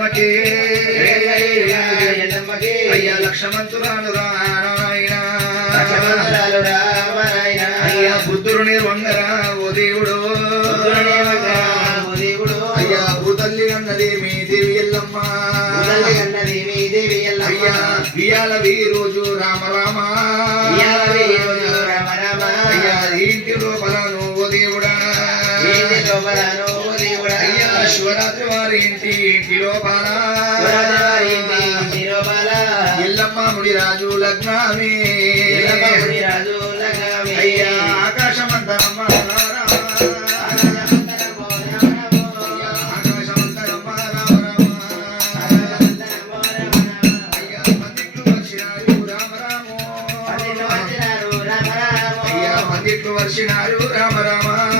ఎల్లమ్మకి ఎల్లమ్మకి అయ్యా లక్షమంతురాలు రాయణ అయ్యా ఓ దేవుడు. అయ్యా భూతల్లి అన్నది మీ దేవి ఎల్లమ్మ. అయ్యా రోజు రామ రామ. శివరాత్రి వారి ఇంటి తిరోపాల ఎల్లమ్మ ముడి రాజు లగ్నామి. రాజు వర్షినారు రామ రామ.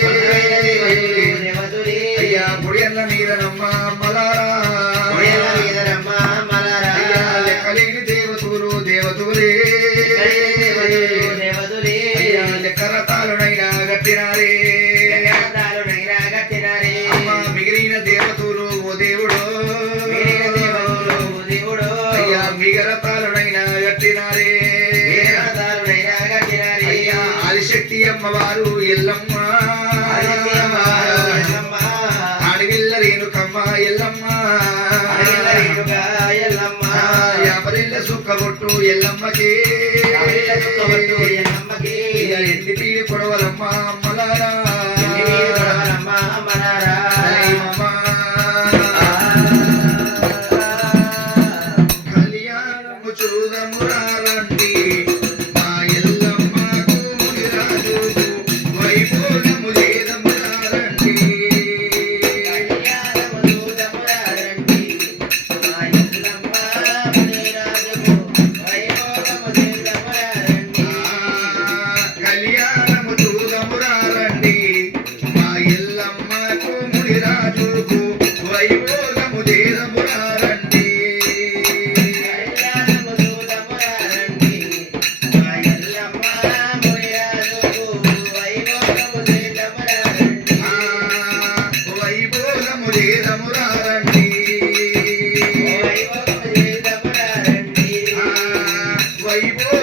దేవతులు దేవతులే కరతాలునైనా గట్టినారే అమ్మా మిగిలిన దేవతులు ఓ దేవుడు. అయ్యా మిగరతాలునైనా గట్టినారే అయ్యా ఆదిశక్తి అమ్మవారు ఎల్లమ్మ. అడవిల్ల రేణుకమ్మ ఎల్లమ్మ. చుక్కబొట్టు ఎల్లమ్మకే. ఎల్లమ్మకే. ఎన్ని తీడి పొడవలమ్మ అమ్మలారా. కళ్యాణము చూడమురారండి మా ఎల్లమ్మకు మునిరాజుకు వైభోగము చేరమురారండి కళ్యాణము చూడమురారండి మా ఎల్లమ్మ మునిరాజుకు వైభోగము చేరమురారండి వైభోగము చేరమురారండి వైభోగము చేరమురారండి వైభోగం